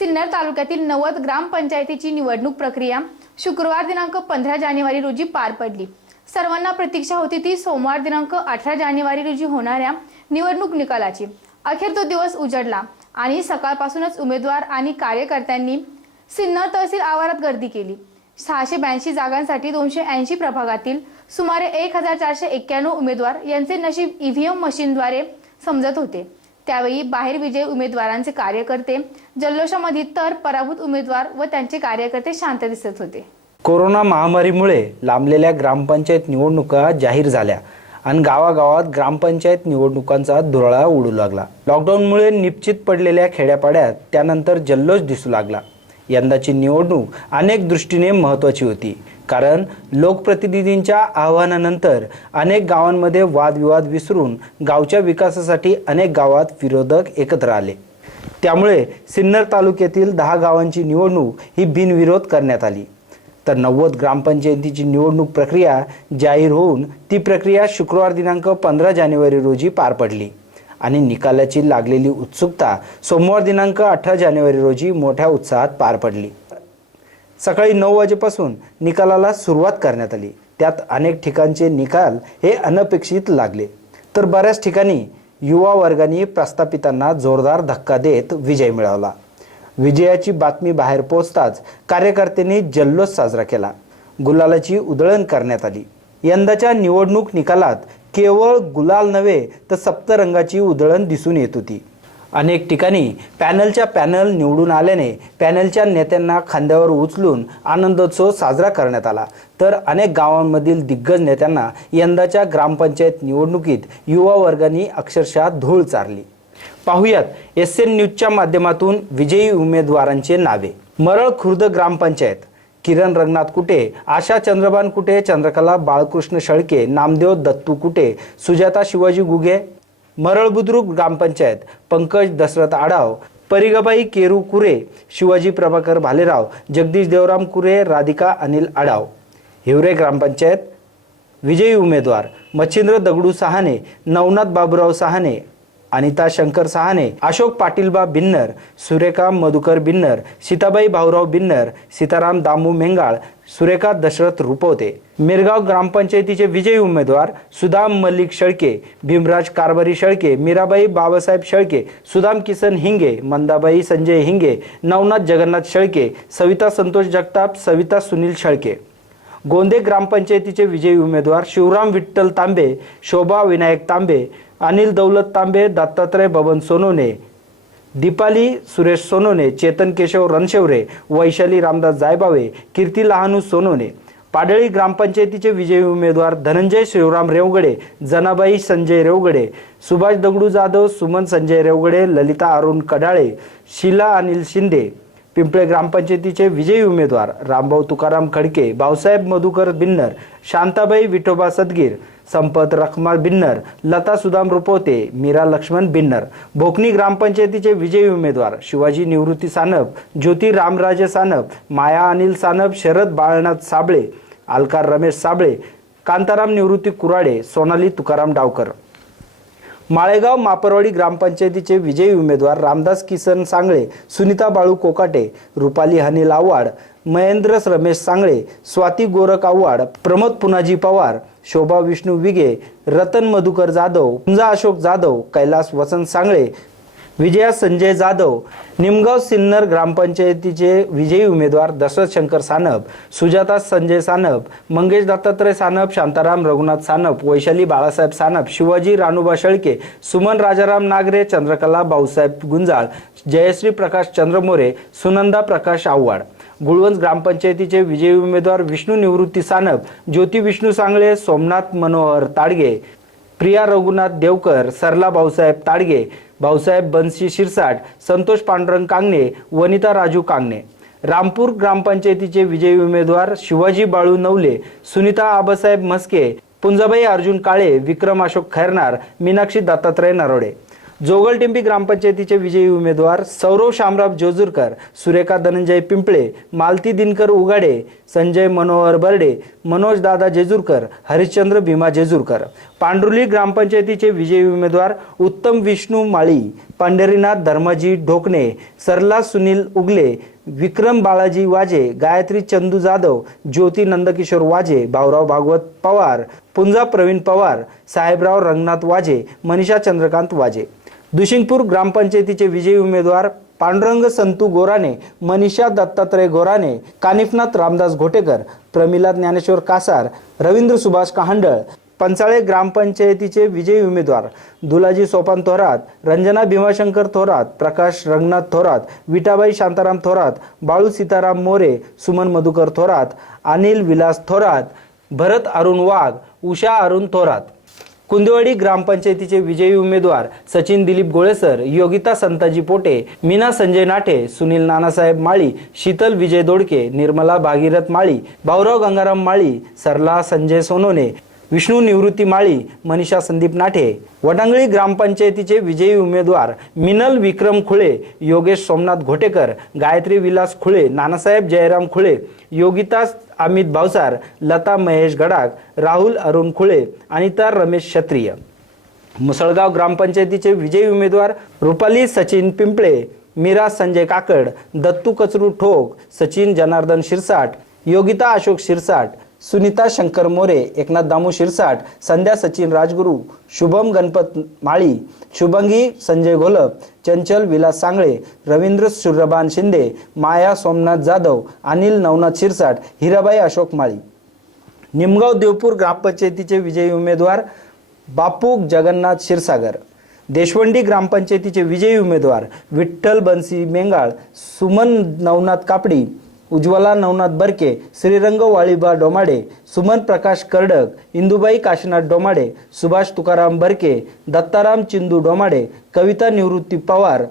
सिन्नर तालुक्यातील नव्वद ग्रामपंचायतीची निवडणूक प्रक्रिया शुक्रवार दिनांक पंधरा जानेवारी रोजी पार पडली. सर्वांना प्रतीक्षा होती ती सोमवार दिनांक अठरा जानेवारी रोजी होणाऱ्या निवडणूक निकालाची. अखेर तो दिवस उजडला आणि सकाळपासूनच उमेदवार आणि कार्यकर्त्यांनी सिन्नर तहसील आवारात गर्दी केली. सहाशे ब्याऐंशी जागांसाठी दोनशे ऐंशी प्रभागातील सुमारे एक हजार चारशे एक्क्याण्णव उमेदवार यांचे नशीब ईव्हीएम मशीनद्वारे समजत होते. त्यावेळी बाहेर विजय उमेदवारांचे कार्यकर्ते जल्लोषामध्ये तर पराभूत उमेदवार व त्यांचे कार्यकर्ते शांत दिसत होते. कोरोना महामारीमुळे लांबलेल्या ग्रामपंचायत निवडणुका जाहीर झाल्या आणि गावागावात ग्रामपंचायत निवडणुकांचा धुरळा उडू लागला. लॉकडाऊनमुळे निश्चित पडलेल्या खेड्यापाड्यात त्यानंतर जल्लोष दिसू लागला. यंदाची निवडणूक अनेक दृष्टीने महत्त्वाची होती. कारण लोकप्रतिनिधींच्या आव्हानानंतर अनेक गावांमध्ये वादविवाद विसरून गावच्या विकासासाठी अनेक गावात विरोधक एकत्र आले. त्यामुळे सिन्नर तालुक्यातील दहा गावांची निवडणूक ही बिनविरोध करण्यात आली. तर नव्वद ग्रामपंचायतीची निवडणूक प्रक्रिया जाहीर होऊन ती प्रक्रिया शुक्रवार दिनांक पंधरा जानेवारी रोजी पार पडली. आणि निकालाची लागलेली उत्सुकता सोमवार दिनांक अठरा जानेवारी रोजी मोठ्या उत्साहात पार पडली. सकाळी नऊ वाजेपासून निकालाला सुरुवात करण्यात आली. त्यात अनेक ठिकाणचे निकाल हे अनपेक्षित लागले. तर बऱ्याच ठिकाणी युवा वर्गाने प्रस्थापितांना जोरदार धक्का देत विजय मिळवला. विजयाची बातमी बाहेर पोचताच कार्यकर्त्यांनी जल्लोष साजरा केला. गुलालाची उधळण करण्यात आली. यंदाच्या निवडणूक निकालात केवळ गुलाल नव्हे तर सप्तरंगाची उधळण दिसून येत होती. अनेक ठिकाणी पॅनलच्या पॅनल निवडून आल्याने पॅनलच्या नेत्यांना खांद्यावर उचलून आनंदोत्सव साजरा करण्यात आला. तर अनेक गावांमधील दिग्गज नेत्यांना यंदाच्या ग्रामपंचायत निवडणुकीत युवा वर्गाने अक्षरशः धूळ चारली. पाहुयात एस एन न्यूजच्या माध्यमातून विजयी उमेदवारांचे नावे. मरळ खुर्द ग्रामपंचायत किरण रंगनाथ कुटे आशा चंद्रबान कुटे चंद्रकला बाळकृष्ण शळके नामदेव दत्तू कुटे सुजाता शिवाजी गुगे मरळ बुद्रुक ग्रामपंचायत पंकज दशरथ आडाव परिगाबाई केरू कुरे शिवाजी प्रभाकर भालेराव जगदीश देवराम कुरे राधिका अनिल आडाव हिवरे ग्रामपंचायत विजयी उमेदवार मच्छिंद्र दगडू सहाने नवनाथ बाबुराव सहाने अनिता शंकर सहाने अशोक पाटीलबा बिन्नर सुरेखा मधुकर बिन्नर सीताबाई भाऊराव बिन्नर सीताराम दामू मेंगाळ सुरेखा दशरथ रुपवते. मिरगाव ग्रामपंचायतीचे विजयी उमेदवार सुदाम मल्लिक शेळके भीमराज कारभारी शेळके मीराबाई बाबासाहेब शेळके सुदाम किसन हिंगे मंदाबाई संजय हिंगे नवनाथ जगन्नाथ शेळके सविता संतोष जगताप सविता सुनील शेळके. गोंदे ग्रामपंचायतीचे विजयी उमेदवार शिवराम विठ्ठल तांबे शोभा विनायक तांबे अनिल दौलत तांबे दत्तात्रय बबन सोनोने दीपाली सुरेश सोनोने चेतन केशव रणशेवरे वैशाली रामदास जायबावे कीर्ती लहानू सोनोने पाडळी ग्रामपंचायतीचे विजयी उमेदवार धनंजय शिवराम रेवगडे जनाबाई संजय रेवगडे सुभाष दगडू जाधव सुमन संजय रेवगडे ललिता अरुण कडाळे शीला अनिल शिंदे पिंपळे ग्रामपंचायतीचे विजयी उमेदवार रामभाऊ तुकाराम खडके भाऊसाहेब मधुकर बिन्नर शांताबाई विठोबा सदगीर संपत रखमा बिन्नर लता सुदाम रुपवते मीरा लक्ष्मण बिन्नर. भोकनी ग्रामपंचायतीचे विजयी उमेदवार शिवाजी निवृत्ती सानप ज्योती रामराजे सानप माया अनिल सानप शरद बाळनाथ साबळे अलकार रमेश साबळे कांताराम निवृत्ती कुराडे सोनाली तुकाराम डावकर. माळेगाव मापरवाडी ग्रामपंचायतीचे विजयी उमेदवार रामदास किसन सांगळे सुनीता बाळू कोकाटे रुपाली हनील आव्हाड महेंद्रस रमेश सांगळे स्वाती गोरख आव्हाड प्रमोद पुनाजी पवार शोभा विष्णू विगे रतन मधुकर जाधव कुंजा अशोक जाधव कैलास वसंत सांगळे विजया संजय जाधव निमगाव सिन्नर ग्रामपंचायतीचे विजयी उमेदवार दशरथ शंकर सानप सुजाता संजय सानप मंगेश दत्तात्रय सानप शांताराम रघुनाथ सानप वैशाली बाळासाहेब सानप शिवाजी रानुबा शेळके सुमन राजाराम नागरे चंद्रकला भाऊसाहेब गुंजाळ जयश्री प्रकाश चंद्रमोरे सुनंदा प्रकाश आव्हाड. गुळवंज ग्रामपंचायतीचे विजयी उमेदवार विष्णू निवृत्ती सानप ज्योती विष्णू सांगळे सोमनाथ मनोहर ताडगे प्रिया रघुनाथ देवकर सरला भाऊसाहेब ताडगे भाऊसाहेब बनसी शिरसाट संतोष पांडुरंग कांगणे वनिता राजू कांगणे. रामपूर ग्रामपंचायतीचे विजयी उमेदवार शिवाजी बाळू नवले सुनीता आबासाहेब म्हस्के पुंजाबाई अर्जुन काळे विक्रम अशोक खैरनार मीनाक्षी दत्तात्रय नरोडे. जोगलटिंबी ग्रामपंचायतीचे विजयी उमेदवार सौरव शामराव जोजूरकर सुरेखा धनंजय पिंपळे मालती दिनकर उगाडे संजय मनोहर बर्डे मनोज दादा जेजूरकर हरिश्चंद्र भीमा जेजूरकर. पांडुर्ली ग्रामपंचायतीचे विजयी उमेदवार उत्तम विष्णू माळी पंढरीनाथ धर्मजी ढोकणे सरला सुनील उगले विक्रम बाळाजी वाजे गायत्री चंदू जाधव ज्योती नंदकिशोर वाजे भाऊराव भागवत पवार पुंजा प्रवीण पवार साहेबराव रंगनाथ वाजे मनीषा चंद्रकांत वाजे. दुशिंगपूर ग्रामपंचायतीचे विजयी उमेदवार पांडुरंग संतू गोराने मनीषा दत्तात्रय गोराने कानिफनाथ रामदास घोटेकर प्रमिला ज्ञानेश्वर कासार रवींद्र सुभाष कहांडळ पंचाळे ग्रामपंचायतीचे विजयी उमेदवार दुलाजी सोपान थोरात रंजना भीमाशंकर थोरात प्रकाश रंगनाथ थोरात विटाबाई शांताराम थोरात बाळू सीताराम मोरे सुमन मधुकर थोरात अनिल विलास थोरात भरत अरुण वाघ उषा अरुण थोरात. कुंदवाडी ग्रामपंचायतीचे विजयी उमेदवार सचिन दिलीप गोळेसर योगिता संताजी पोटे मीना संजय नाठे सुनील नानासाहेब माळी शीतल विजय दोडके निर्मला भागीरथ माळी भाऊराव गंगाराम माळी सरला संजय सोनोने विष्णू निवृत्ती माळी मनीषा संदीप नाठे. वडांगळी ग्रामपंचायतीचे विजयी उमेदवार मिनल विक्रम खुळे योगेश सोमनाथ घोटेकर गायत्री विलास खुळे नानासाहेब जयराम खुळे योगिता अमित भावसार लता महेश गडाक राहुल अरुण खुळे अनिता रमेश क्षत्रिय. मुसळगाव ग्रामपंचायतीचे विजयी उमेदवार रुपाली सचिन पिंपळे मीरा संजय काकड दत्तू कचरू ठोक सचिन जनार्दन शिरसाट योगिता अशोक शिरसाट सुनीता शंकर मोरे एकनाथ दामू शिरसाट संध्या सचिन राजगुरू शुभम गणपत माळी शुभंगी संजय घोलप चंचल विलास सांगळे रवींद्र सूर्यबान शिंदे माया सोमनाथ जाधव अनिल नवनाथ शिरसाट हिराबाई अशोक माळी. निमगाव देवपूर ग्रामपंचायतीचे विजयी उमेदवार बापू जगन्नाथ क्षीरसागर देशवंडी ग्रामपंचायतीचे विजयी उमेदवार विठ्ठल बन्सी मेंगाळ सुमन नवनाथ कापडी उज्ज्वला नवनाथ बरके श्रीरंग वाळीबा डोमाडे सुमन प्रकाश कर्डक इंदुबाई काशीनाथ डोमाडे सुभाष तुकाराम बरके दत्ताराम चिंदू डोमाडे कविता निवृत्ती पवार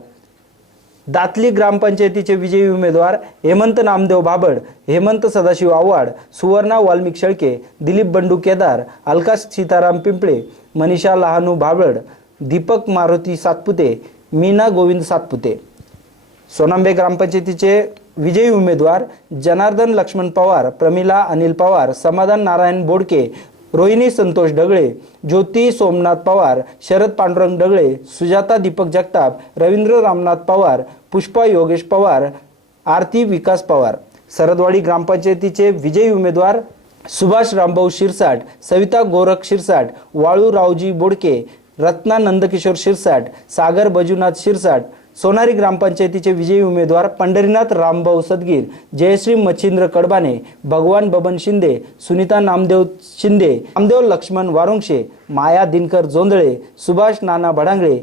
दातली ग्रामपंचायतीचे विजयी उमेदवार हेमंत नामदेव बाबड हेमंत सदाशिव आव्हाड सुवर्णा वाल्मिक शेळके दिलीप बंडू केदार अलका सीताराम पिंपळे मनीषा लहानू बाबड दीपक मारुती सातपुते मीना गोविंद सातपुते. सोनांबे ग्रामपंचायतीचे विजयी उमेदवार जनार्दन लक्ष्मण पवार प्रमिला अनिल पवार समाधान नारायण बोडके रोहिणी संतोष डगळे ज्योती सोमनाथ पवार शरद पांडुरंग डगळे सुजाता दीपक जगताप रवींद्र रामनाथ पवार पुष्पा योगेश पवार आरती विकास पवार. सरदवाडी ग्रामपंचायतीचे विजयी उमेदवार सुभाष रामभाऊ शिरसाट सविता गोरख शिरसाट वाळू रावजी बोडके रत्ना नंदकिशोर शिरसाट सागर बजुनाथ शिरसाट सोनारी ग्रामपंचायतीचे विजयी उमेदवार पंढरीनाथ रामभाऊ सदगीर जयश्री मच्छिंद्र कडबाने भगवान बबन शिंदे सुनीता नामदेव शिंदे नामदेव लक्ष्मण वारुंगशे माया दिनकर जोंधळे सुभाष नाना भडांगळे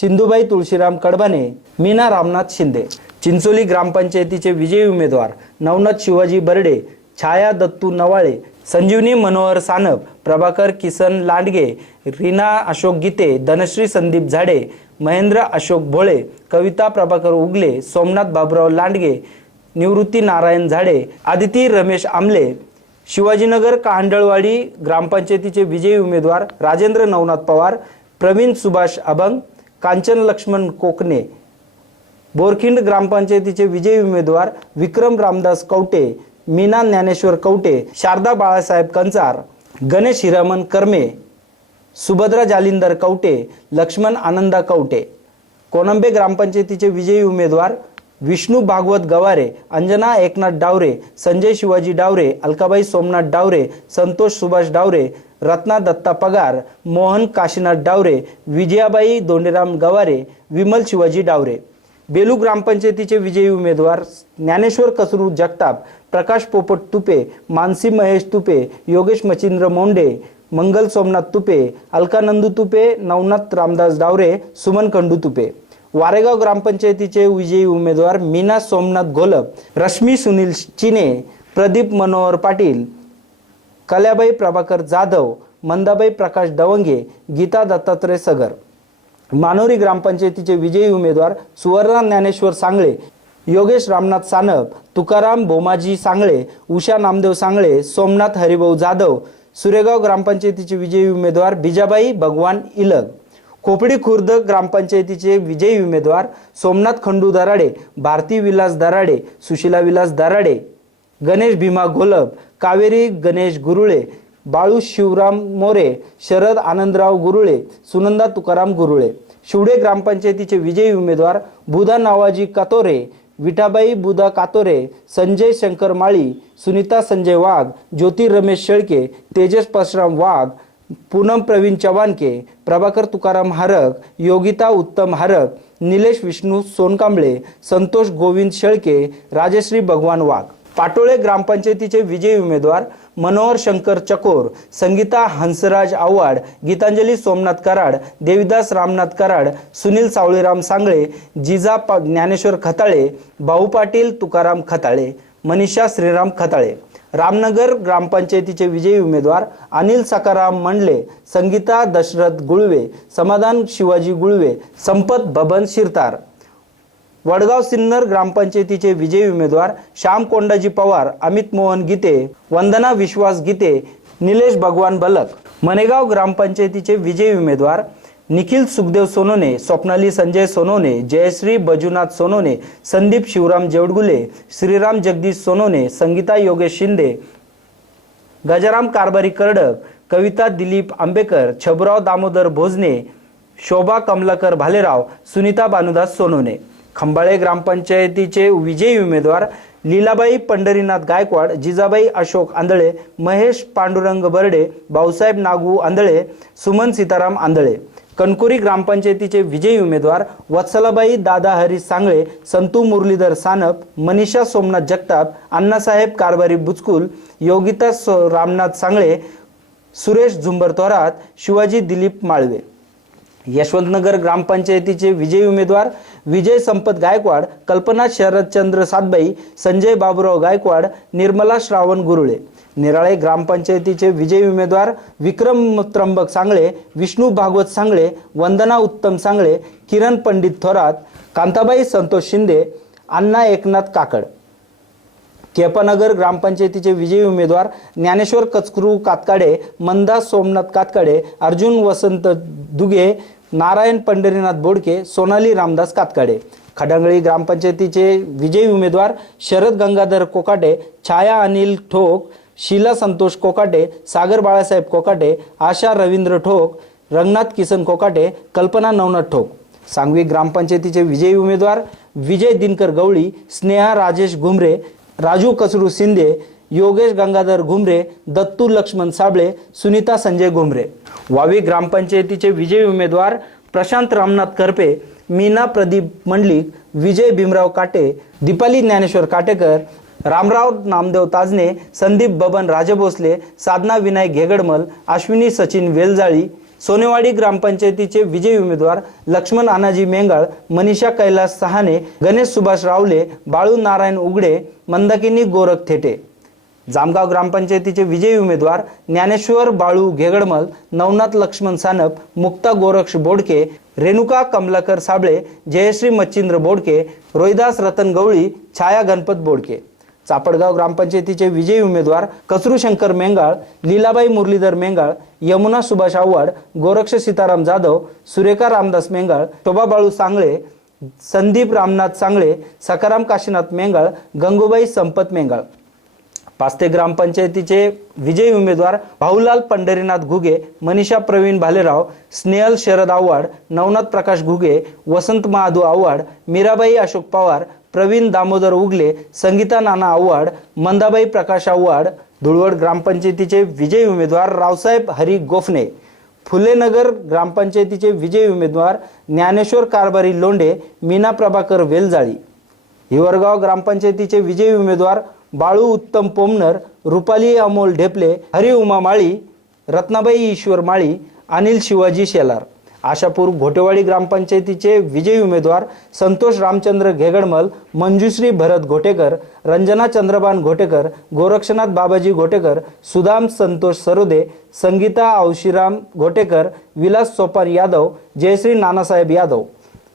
सिंधुबाई तुळशीराम कडबाने मीना रामनाथ शिंदे. चिंचोली ग्रामपंचायतीचे विजयी उमेदवार नवनाथ शिवाजी बर्डे छाया दत्तू नवाळे संजीवनी मनोहर सानप प्रभाकर किसन लांडगे रीना अशोक गीते धनश्री संदीप झाडे महेंद्र अशोक भोळे कविता प्रभाकर उगले सोमनाथ बाबुराव लांडगे निवृत्ती नारायण झाडे आदिती रमेश आमले शिवाजीनगर कांडळवाडी ग्रामपंचायतीचे विजयी उमेदवार राजेंद्र नवनाथ पवार प्रवीण सुभाष अभंग कांचन लक्ष्मण कोकणे. बोरखिंड ग्रामपंचायतीचे विजयी उमेदवार विक्रम रामदास कवटे मीना ज्ञानेश्वर कवटे शारदा बाळासाहेब कंचार गणेश हिरामन कर्मे सुभद्रा जालिंदर कवटे लक्ष्मण आनंदा कवटे. कोणंबे ग्रामपंचायतीचे विजयी उमेदवार विष्णू भागवत गवारे अंजना एकनाथ डावरे संजय शिवाजी डावरे अलकाबाई सोमनाथ डावरे संतोष सुभाष डावरे रत्ना दत्ता पगार मोहन काशीनाथ डावरे विजयाबाई दोंडेराम गवारे विमल शिवाजी डावरे. बेलू ग्रामपंचायतीचे विजयी उमेदवार ज्ञानेश्वर कसरू जगताप प्रकाश पोपट तुपे मानसी महेश तुपे योगेश मचिंद्र मोंडे मंगल सोमनाथ तुपे अलकानंदू तुपे नवनाथ रामदास डावरे सुमन खंडू तुपे. वारेगाव ग्रामपंचायतीचे विजयी उमेदवार मीना सोमनाथ घोलप रश्मी सुनील चिने प्रदीप मनोहर पाटील कल्याबाई प्रभाकर जाधव मंदाबाई प्रकाश दवंगे गीता दत्तात्रय सगर. मानोरी ग्रामपंचायतीचे विजयी उमेदवार सुवर्णा ज्ञानेश्वर सांगळे योगेश रामनाथ सानप तुकाराम बोमाजी सांगळे उषा नामदेव सांगळे सोमनाथ हरिभाऊ जाधव सुरेगाव ग्रामपंचायतीचे विजयी उमेदवार बिजाबाई भगवान इलग. खोपडी खुर्द ग्रामपंचायतीचे विजयी उमेदवार सोमनाथ खंडू दराडे भारती विलास दराडे सुशीला विलास दराडे गणेश भीमा घोलप कावेरी गणेश गुरुळे बाळू शिवराम मोरे शरद आनंदराव गुरुळे सुनंदा तुकाराम गुरुळे. शिवडे ग्रामपंचायतीचे विजयी उमेदवार बुधा नावाजी कातोरे विठाबाई बुधा कातोरे संजय शंकर माळी सुनीता संजय वाघ ज्योती रमेश शेळके तेजस परशुराम वाघ पूनम प्रवीण चव्हाणके प्रभाकर तुकाराम हारक योगिता उत्तम हारक निलेश विष्णू सोनकांबळे संतोष गोविंद शेळके राजश्री भगवान वाघ. पाटोळे ग्रामपंचायतीचे विजयी उमेदवार मनोहर शंकर चकोर संगीता हंसराज आव्हाड गीतांजली सोमनाथ कराड देविदास रामनाथ कराड सुनील सावळीराम सांगळे जिजा पा ज्ञानेश्वर खताळे भाऊ पाटील तुकाराम खताळे मनीषा श्रीराम खताळे. रामनगर ग्रामपंचायतीचे विजयी उमेदवार अनिल सकाराम मंडले संगीता दशरथ गुळवे समाधान शिवाजी गुळवे संपत बबन शिरतार. वडगाव सिन्नर ग्रामपंचायतीचे विजयी उमेदवार श्याम कोंडाजी पवार अमित मोहन गीते वंदना विश्वास गीते निलेश भगवान बलक. मनेगाव ग्रामपंचायतीचे विजयी उमेदवार निखिल सुखदेव सोनोने स्वप्नाली संजय सोनोने जयश्री बजुनाथ सोनोने संदीप शिवराम जेवडगुले श्रीराम जगदीश सोनोने संगीता योगेश शिंदे गजाराम कारभारी करडक कविता दिलीप आंबेकर छबराव दामोदर भोजने शोभा कमलाकर भालेराव सुनीता भानुदास सोनोने. खंबाळे ग्रामपंचायतीचे विजयी उमेदवार लीलाबाई पंढरीनाथ गायकवाड जिजाबाई अशोक आंधळे महेश पांडुरंग बर्डे भाऊसाहेब नागू आंधळे सुमन सीताराम आंधळे. कणकोरी ग्रामपंचायतीचे विजयी उमेदवार वत्सलाबाई दादा हरी सांगळे संतू मुरलीधर सानप मनीषा सोमनाथ जगताप अण्णासाहेब कारभारी बुचकुल योगिता सो रामनाथ सांगळे सुरेश झुंबर थोरात शिवाजी दिलीप माळवे. यशवंतनगर ग्रामपंचायतीचे विजयी उमेदवार विजय संपत गायकवाड कल्पना शरदचंद्र सातबाई संजय बाबुराव गायकवाड निर्मला श्रावण गुरुळे. निराळे ग्रामपंचायतीचे विजयी उमेदवार विक्रम त्र्यंबक सांगळे विष्णू भागवत सांगळे वंदना उत्तम सांगळे किरण पंडित थोरात कांताबाई संतोष शिंदे अण्णा एकनाथ काकड. केपनगर ग्रामपंचायतीचे विजयी उमेदवार ज्ञानेश्वर कचकरू कातकाडे मंदा सोमनाथ कातकाडे अर्जुन वसंत दुगे नारायण पंढरीनाथ बोडके सोनाली रामदास कातकाडे. खडंगळी ग्रामपंचायतीचे विजयी उमेदवार शरद गंगाधर कोकाटे छाया अनिल ठोक शीला संतोष कोकाटे सागर बाळासाहेब कोकाटे आशा रवींद्र ठोक रंगनाथ किसन कोकाटे कल्पना नवनाथ ठोक. सांगवी ग्रामपंचायतीचे विजयी उमेदवार विजय दिनकर गवळी स्नेहा राजेश घुमरे राजू कसरू शिंदे योगेश गंगाधर घुमरे दत्तू लक्ष्मण साबळे सुनीता संजय घुमरे. वावी ग्रामपंचायतीचे विजयी उमेदवार प्रशांत रामनाथ करपे मीना प्रदीप मंडलिक विजय भीमराव काटे दीपाली ज्ञानेश्वर काटेकर रामराव नामदेव ताजने संदीप बबन राजभोसले साधना विनायक घेगडमल अश्विनी सचिन वेलजाळी सोनेवाडी ग्रामपंचायतीचे विजयी उमेदवार लक्ष्मण आनाजी मेंगाळ मनीषा कैलास सहाने गणेश सुभाष रावले बाळू नारायण उगडे मंदाकिनी गोरख थेटे. जामगाव ग्रामपंचायतीचे विजयी उमेदवार ज्ञानेश्वर बाळू घेगडमल नवनाथ लक्ष्मण सानप मुक्ता गोरक्ष बोडके रेणुका कमलाकर साबळे जयश्री मच्छिंद्र बोडके रोहिदास रतन गवळी छाया गणपत बोडके. चापडगाव ग्रामपंचायतीचे विजयी उमेदवार कचरू शंकर मेंगाळ लीलाबाई मुरलीधर मेंगाळ यमुना सुभाष आव्हाड गोरक्ष सीताराम जाधव सुरेखा रामदास मेंगाळ शोभा बाळू सांगळे संदीप रामनाथ सांगळे सकाराम काशीनाथ मेंगाळ गंगूबाई संपत मेंगाळ. पास्ते ग्रामपंचायतीचे विजयी उमेदवार भाऊलाल पंढरीनाथ घुगे मनीषा प्रवीण भालेराव स्नेहल शरद आव्हाड नवनाथ प्रकाश घुगे वसंत महादू आव्हाड मीराबाई अशोक पवार प्रवीण दामोदर उगले संगीता नाना आव्हाड मंदाबाई प्रकाश आव्हाड धुळवड ग्रामपंचायतीचे विजयी उमेदवार रावसाहेब हरी गोफणे फुलेनगर ग्रामपंचायतीचे विजयी उमेदवार ज्ञानेश्वर कारभारी लोंढे मीना प्रभाकर वेलजाळी. हिवरगाव ग्रामपंचायतीचे विजयी उमेदवार बाळू उत्तम पोमनर रुपाली अमोल ढेपले हरी उमा माळी रत्नाबाई ईश्वर माळी अनिल शिवाजी शेलार. आशापूर घोटेवाडी ग्रामपंचायतीचे विजयी उमेदवार संतोष रामचंद्र घेगडमल मंजुश्री भरत घोटेकर रंजना चंद्रबान घोटेकर गोरक्षनाथ बाबाजी घोटेकर सुदाम संतोष सरोदे संगीता औशीराम घोटेकर विलास सोपान यादव जयश्री नानासाहेब यादव.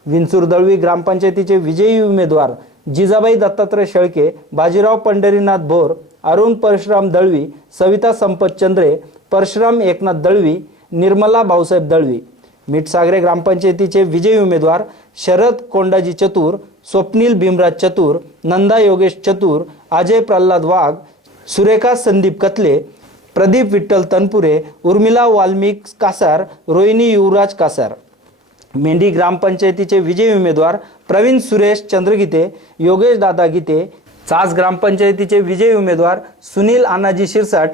विंचूर दळवी ग्रामपंचायतीचे विजयी उमेदवार जिजाबाई दत्तात्रय शेळके बाजीराव पंढरीनाथ भोर अरुण परशुराम दळवी सविता संपत चंद्रे परशुराम एकनाथ दळवी निर्मला भाऊसाहेब दळवी. मिठसागरे ग्रामपंचायतीचे विजयी उमेदवार शरद कोंडाजी चतुर स्वप्नील भीमराज चतुर नंदा योगेश चतुर अजय प्रल्हाद वाघ सुरेखा संदीप कतले प्रदीप विठ्ठल तनपुरे उर्मिला वाल्मिक कासार रोहिणी युवराज कासार. मेंढी ग्रामपंचायतीचे विजयी उमेदवार प्रवीण सुरेश चंद्रगीते योगेश दादा गीते चास ग्रामपंचायतीचे विजयी उमेदवार सुनील आनाजी शिरसाट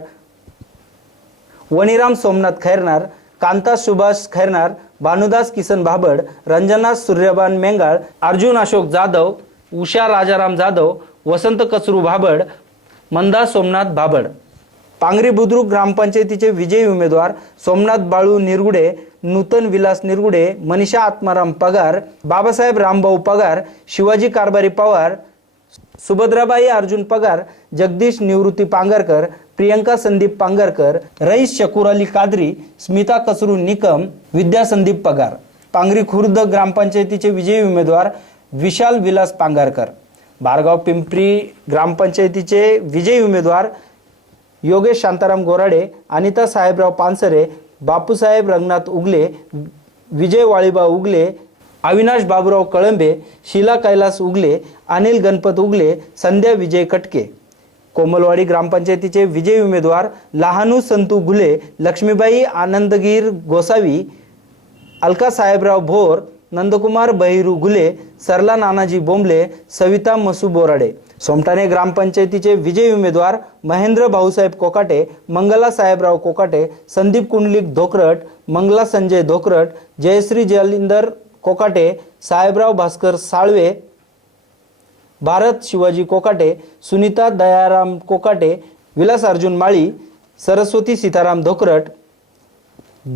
वणीराम सोमनाथ खैरनार कांता सुभाष खैरनार भानुदास किसन भाबड रंजना सूर्यबान मेंगाळ अर्जुन अशोक जाधव उषा राजाराम जाधव वसंत कचरू भाबड मंदा सोमनाथ भाबड. पांगरी बुद्रुक ग्रामपंचायतीचे विजयी उमेदवार सोमनाथ बाळू निरगुडे नूतन विलास निरगुडे मनीषा आत्माराम पगार बाबासाहेब रामभाऊ पगार शिवाजी कारभारी पवार सुभद्राबाई अर्जुन पगार जगदीश निवृत्ती पांगरकर प्रियंका संदीप पांगरकर रईस शकूर अली कादरी स्मिता कसरू निकम विद्या संदीप पगार. पांगरी खुर्द ग्रामपंचायतीचे विजयी उमेदवार विशाल विलास पांगारकर. बारगाव पिंपरी ग्रामपंचायतीचे विजयी उमेदवार योगेश शांताराम गोराडे अनिता साहेबराव पानसरे बापूसाहेब रंगनाथ उगले विजय वाळीबा उगले अविनाश बाबुराव कळंबे शीला कैलास उगले अनिल गणपत उगले संध्या विजय कटके. कोमलवाडी ग्रामपंचायतीचे विजयी उमेदवार लहानू संतू गुले लक्ष्मीबाई आनंदगीर गोसावी अलका साहेबराव भोर नंदकुमार बहिरू गुले सरला नानाजी बोंबले सविता मसू बोराडे. सोमठाणे ग्रामपंचायतीचे विजयी उमेदवार महेंद्र भाऊसाहेब कोकाटे मंगला साहेबराव कोकाटे संदीप कुंडलिक धोकरट मंगला संजय धोकरट जयश्री जलिंदर कोकाटे साहेबराव भास्कर साळवे भारत शिवाजी कोकाटे सुनीता दयाराम कोकाटे विलास अर्जुन माळी सरस्वती सीताराम धोकरट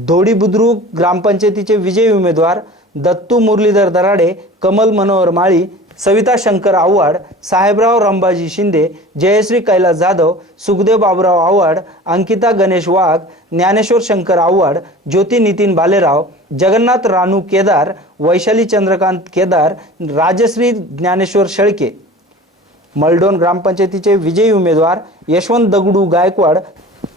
धोडी बुद्रुक ग्रामपंचायतीचे विजयी उमेदवार दत्तू मुरलीधर दराडे कमल मनोहर माळी सविता शंकर आव्हाड साहेबराव रंबाजी शिंदे जयश्री कैलास जाधव सुखदेव बाबुराव आव्हाड अंकिता गणेश वाघ ज्ञानेश्वर शंकर आव्हाड ज्योती नितीन भालेराव जगन्नाथ रानू केदार वैशाली चंद्रकांत केदार राजश्री ज्ञानेश्वर शेळके. मलडोन ग्रामपंचायतीचे विजयी उमेदवार यशवंत दगडू गायकवाड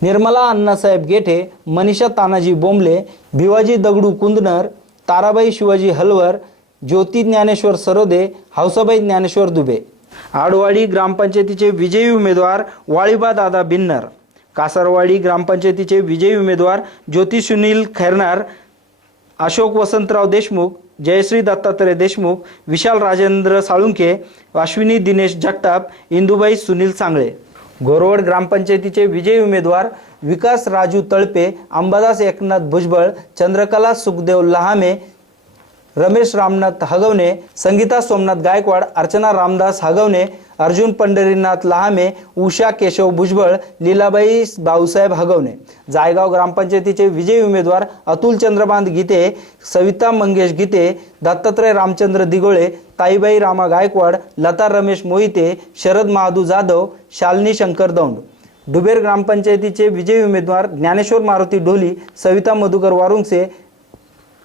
निर्मला अण्णासाहेब गेठे मनीषा तानाजी बोंबले भिवाजी दगडू कुंदनर ताराबाई शिवाजी हलवर ज्योती ज्ञानेश्वर सरोदे हौसाबाई ज्ञानेश्वर दुबे. आडवाडी ग्रामपंचायतीचे विजयी उमेदवार वाळीबा दादा बिन्नर. कासारवाडी ग्रामपंचायतीचे विजयी उमेदवार ज्योती सुनील खैरनार अशोक वसंतराव देशमुख जयश्री दत्तात्रय देशमुख विशाल राजेंद्र साळुंके अश्विनी दिनेश जगताप इंदुबाई सुनील सांगळे. गोरवड ग्रामपंचायतीचे विजयी उमेदवार विकास राजू तळपे अंबादास एकनाथ भुजबळ चंद्रकला सुखदेव लहामे रमेश रामनाथ हगवणे संगीता सोमनाथ गायकवाड अर्चना रामदास हगवणे अर्जुन पंढरीनाथ लहामे उषा केशव भुजबळ लीलाबाई भाऊसाहेब हगवणे. जायगाव ग्रामपंचायतीचे विजयी उमेदवार अतुल चंद्रकांत गीते सविता मंगेश गीते दत्तात्रय रामचंद्र दिगोळे ताईबाई रामा गायकवाड लता रमेश मोहिते शरद महादू जाधव शालिनी शंकर दौंड. डुबेर ग्रामपंचायतीचे विजयी उमेदवार ज्ञानेश्वर मारुती ढोली सविता मधुकर वारुंगसे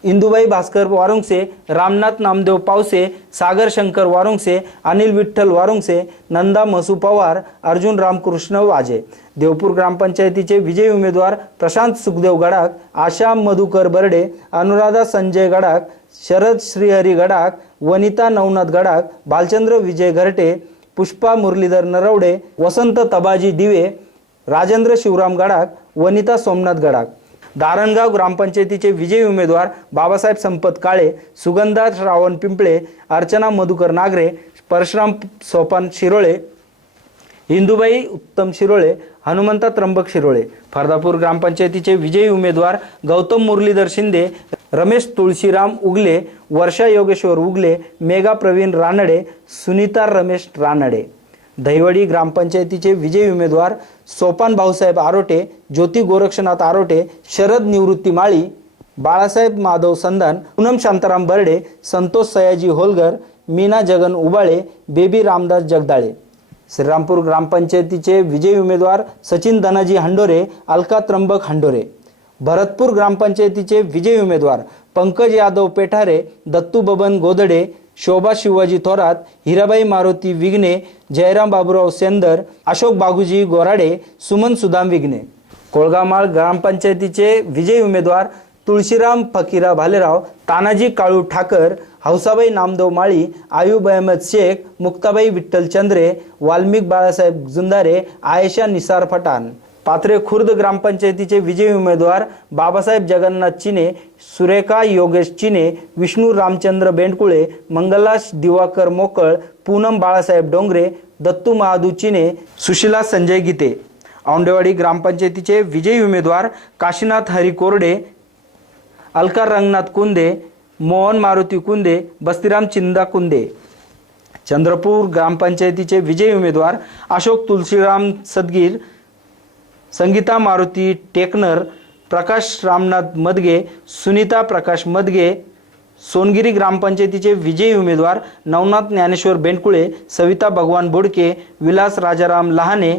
इंदुबाई भास्कर वारुंगसे रामनाथ नामदेव पावसे सागर शंकर वारुंगसे अनिल विठ्ठल वारुंगसे नंदा मसू पवार अर्जुन रामकृष्ण वाजे. देवपूर ग्रामपंचायतीचे विजयी उमेदवार प्रशांत सुखदेव गडाक आशा मधुकर बर्डे अनुराधा संजय गडाक शरद श्रीहरी गडाक वनिता नवनाथ गडाक भालचंद्र विजय घरटे पुष्पा मुरलीधर नरवडे वसंत तबाजी दिवे राजेंद्र शिवराम गडाक वनिता सोमनाथ गडाक दारणगाव ग्रामपंचायतीचे विजयी उमेदवार बाबासाहेब संपत काळे सुगंधा श्रावण पिंपळे अर्चना मधुकर नागरे परशुराम सोपान शिरोळे हिंदुबाई उत्तम शिरोळे हनुमंता त्र्यंबक शिरोळे. फरदापूर ग्रामपंचायतीचे विजयी उमेदवार गौतम मुरलीधर शिंदे रमेश तुळशीराम उगले वर्षा योगेश्वर उगले मेघा प्रवीण रानडे सुनीता रमेश रानडे. दहिवडी ग्रामपंचायतीचे विजयी उमेदवार सोपान भाऊसाहेब आरोटे ज्योती गोरक्षनाथ आरोटे शरद निवृत्ती माळी बाळासाहेब माधव संधान पूनम शांताराम बर्डे संतोष सयाजी होलगर मीना जगन उबाळे बेबी रामदास जगदाळे. श्रीरामपूर ग्रामपंचायतीचे विजयी उमेदवार सचिन धनाजी हंडोरे अलका त्र्यंबक हंडोरे. भरतपूर ग्रामपंचायतीचे विजयी उमेदवार पंकज यादव पेठारे दत्तू बबन गोदडे शोभा शिवाजी थोरात हिराबाई मारुती विघ्ने जयराम बाबुराव सेंदर अशोक बागुजी गोराडे सुमन सुदाम विघ्ने. कोळगामाळ ग्रामपंचायतीचे विजयी उमेदवार तुळशीराम फकीरा भालेराव तानाजी काळू ठाकर हौसाबाई नामदेव माळी आयुब अहमद शेख मुक्ताबाई विठ्ठल चंद्रे वाल्मिक बाळासाहेब जुंदारे आयशा निसार पठाण. पाथरे खुर्द ग्रामपंचायतीचे विजयी उमेदवार बाबासाहेब जगन्नाथ चिने सुरेखा योगेश चिने विष्णू रामचंद्र बेंडकुळे मंगलाश दिवाकर मोकळ पूनम बाळासाहेब डोंगरे दत्तू महादू चिने सुशिला संजय गीते. औंडेवाडी ग्रामपंचायतीचे विजयी उमेदवार काशीनाथ हरी कोरडे अलकार रंगनाथ कुंदे मोहन मारुती कुंदे बस्तीराम चिंदा कुंदे. चंद्रपूर ग्रामपंचायतीचे विजयी उमेदवार अशोक तुलसीराम सदगीर संगीता मारुती टेकनर प्रकाश रामनाथ मदगे सुनीता प्रकाश मदगे सोनगिरी ग्रामपंचायतीचे विजयी उमेदवार नवनाथ ज्ञानेश्वर बेंडकुळे सविता भगवान बोडके विलास राजाराम लहाने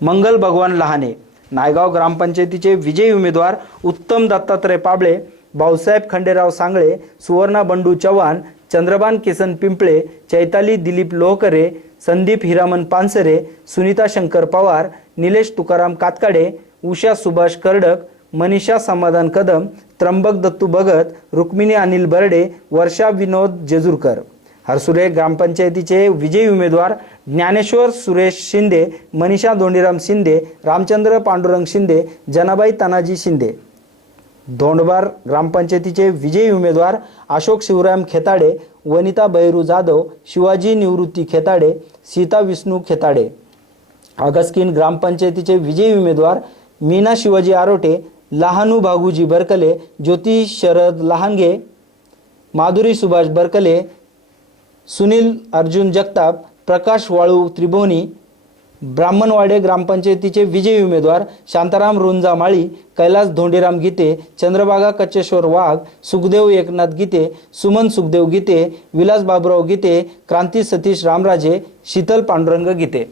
मंगल भगवान लहाने. नायगाव ग्रामपंचायतीचे विजयी उमेदवार उत्तम दत्तात्रय पाबळे भाऊसाहेब खंडेराव सांगळे सुवर्णा बंडू चव्हाण चंद्रबान किसन पिंपळे चैताली दिलीप लोहकरे संदीप हिरामन पानसरे सुनीता शंकर पवार निलेश तुकाराम कातकाडे उषा सुभाष कर्डक मनीषा समाधान कदम त्र्यंबक दत्तू भगत रुक्मिणी अनिल बर्डे वर्षा विनोद जेजूरकर. हरसुरे ग्रामपंचायतीचे विजयी उमेदवार ज्ञानेश्वर सुरेश शिंदे मनीषा धोंडीराम शिंदे रामचंद्र पांडुरंग शिंदे जनाबाई तानाजी शिंदे. धोंडबार ग्रामपंचायतीचे विजयी उमेदवार अशोक शिवराम खेताडे वनिता बैरू जाधव शिवाजी निवृत्ती खेताडे सीता विष्णू खेताडे. आगस्किन ग्रामपंचायतीचे विजयी उमेदवार मीना शिवाजी आरोटे लहानू भागूजी बरकले ज्योती शरद लहानगे माधुरी सुभाष बरकले सुनील अर्जुन जगताप प्रकाश वाळू त्रिभुवनी ब्राह्मणवाडे ग्रामपंचायतीचे विजयी उमेदवार शांताराम रुंजा माळी कैलास धोंडीराम गीते चंद्रबागा कच्चेश्वर वाघ सुखदेव एकनाथ गीते सुमन सुखदेव गीते विलास बाबुराव गीते क्रांती सतीश रामराजे शीतल पांडुरंग गीते.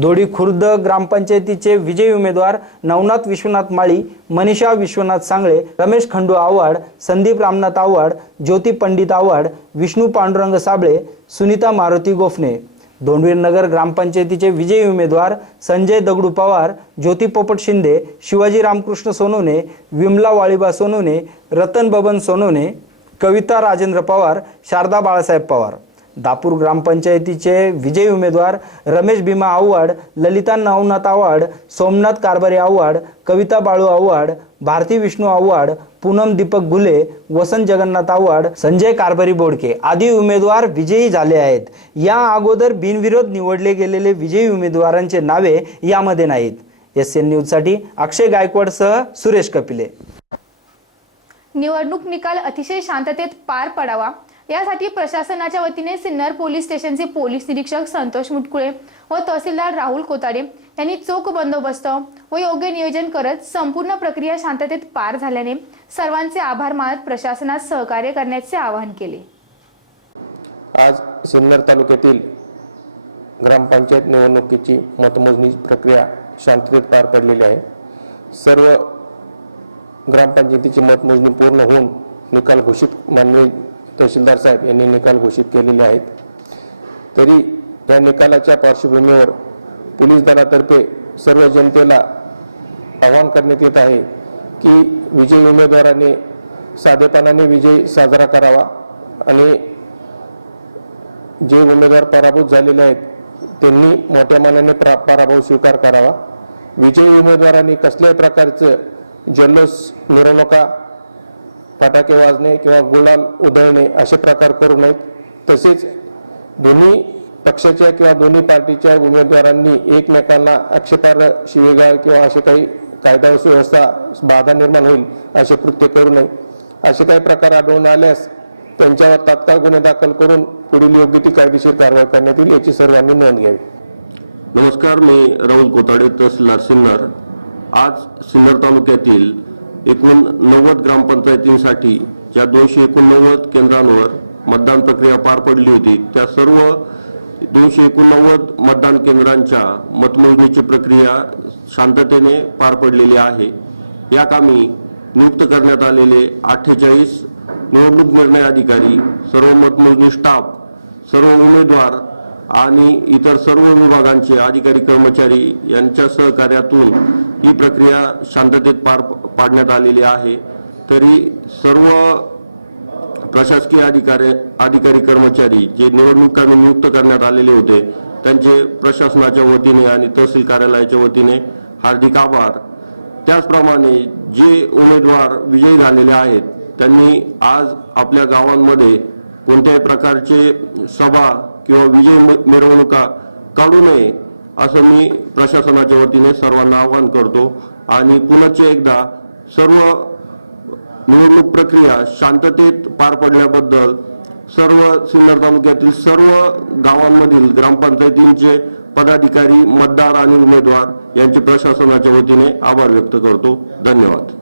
दोडी खुर्द ग्रामपंचायतीचे विजयी उमेदवार नवनाथ विश्वनाथ माळी मनीषा विश्वनाथ सांगळे रमेश खंडू आव्हाड संदीप रामनाथ आव्हाड ज्योती पंडित आव्हाड विष्णू पांडुरंग साबळे सुनीता मारुती गोफणे. दोंडवीर नगर ग्रामपंचायतीचे विजयी उमेदवार संजय दगडू पवार ज्योती पोपट शिंदे शिवाजी रामकृष्ण सोनवणे विमला वाळीबा सोनवणे रतन बबन सोनवणे कविता राजेंद्र पवार शारदा बाळासाहेब पवार. दापूर ग्रामपंचायतीचे विजयी उमेदवार रमेश भीमा आव्हाड ललिता नवनाथ आव्हाड सोमनाथ कारभारी आव्हाड कविता बाळू आव्हाड भारती विष्णू आव्हाड पूनम दीपक गुले वसंत जगन्नाथ आव्हाड संजय कारभारी बोडके आदी उमेदवार विजयी झाले आहेत. या अगोदर बिनविरोध निवडले गेलेले विजयी उमेदवारांचे नावे यामध्ये नाहीत. एस एन न्यूजसाठी अक्षय गायकवाडसह सुरेश कपिले. निवडणूक निकाल अतिशय शांततेत पार पडावा यासाठी प्रशासनाच्या वतीने सिन्नर पोलीस स्टेशनचे पोलीस निरीक्षक संतोष मुटकुळे व तहसीलदार राहुल कोताडे यांनी चोख बंदोबस्त व योग्य नियोजन करत संपूर्ण प्रक्रिया शांततेत पार झाल्याने सर्वांचे आभार मानत प्रशासनात सहकार्य करण्याचे आवाहन केले. आज सिन्नर तालुक्यातील ग्रामपंचायत निवडणुकीची मतमोजणी प्रक्रिया शांततेत पार पडलेली आहे. सर्व ग्रामपंचायतीची मतमोजणी पूर्ण होऊन निकाल घोषित माननीय तहसीलदार साहेब यांनी निकाल घोषित केलेले आहेत. तरी या निकालाच्या पार्श्वभूमीवर पोलीस दलातर्फे सर्व जनतेला आवाहन करण्यात येत आहे की विजयी उमेदवारांनी साधेपणाने विजय साजरा करावा आणि जे उमेदवार पराभूत झालेले आहेत त्यांनी मोठ्या मनाने पराभव स्वीकार करावा. विजयी उमेदवारांनी कसल्याही प्रकारचं जल्लोष मिरवणुका फटाके वाजणे किंवा गुलाल उधळणे असे प्रकार करू नयेत. तसेच दोन्ही पक्षाच्या किंवा दोन्ही पार्टीच्या उमेदवारांनी एकमेकांना आक्षेपार्ह शिवीगाळ किंवा असे काही कायदा सुव्यवस्था बाधा निर्माण होईल असे कृत्य करू नये. असे काही प्रकार आढळून आल्यास त्यांच्यावर तात्काळ गुन्हे दाखल करून पुढील योग्य ती कायदेशीर कारवाई करण्यात येईल याची सर्वांनी नोंद घ्यावी. नमस्कार मी राहुल कोताडे तहसीलदार सिन्नर. आज सिन्नर तालुक्यातील एकूण नव्वद ग्रामपंचायतींसाठी ज्या दोनशे एकोणनव्वद केंद्रांवर मतदान प्रक्रिया पार पडली होती त्या सर्व दोनशे एकोणनव्वद मतदान केंद्रांच्या मतमोजणीची प्रक्रिया शांततेने पार पडलेली आहे. या कामी नियुक्त करण्यात आलेले अठ्ठेचाळीस निवडणूक निर्णय अधिकारी सर्व मतमोजणी स्टाफ सर्व उमेदवार आणि इतर सर्व विभागांचे अधिकारी कर्मचारी यांच्या सहकार्यातून ही प्रक्रिया शांततेत पार पाडण्यात आलेली आहे. तरी सर्व प्रशासकीय अधिकारी अधिकारी कर्मचारी जे निवडणुकांना नियुक्त करण्यात आलेले होते त्यांचे प्रशासनाच्या वतीने आणि तहसील कार्यालयाच्या वतीने हार्दिक आभार. त्याचप्रमाणे जे उमेदवार विजयी झालेले आहेत त्यांनी आज आपल्या गावांमध्ये कोणत्याही प्रकारचे सभा किंवा विजय मिरवणुका काढू नये असं मी प्रशासनाच्या वतीने सर्वांना आवाहन करतो. आणि पुनश्च एकदा सर्व निवडणूक प्रक्रिया शांततेत पार पडल्याबद्दल सर्व सिन्नर तालुक्यातील सर्व गावांमधील ग्रामपंचायतींचे पदाधिकारी मतदार आणि उमेदवार यांचे प्रशासनाच्या वतीने आभार व्यक्त करतो. धन्यवाद.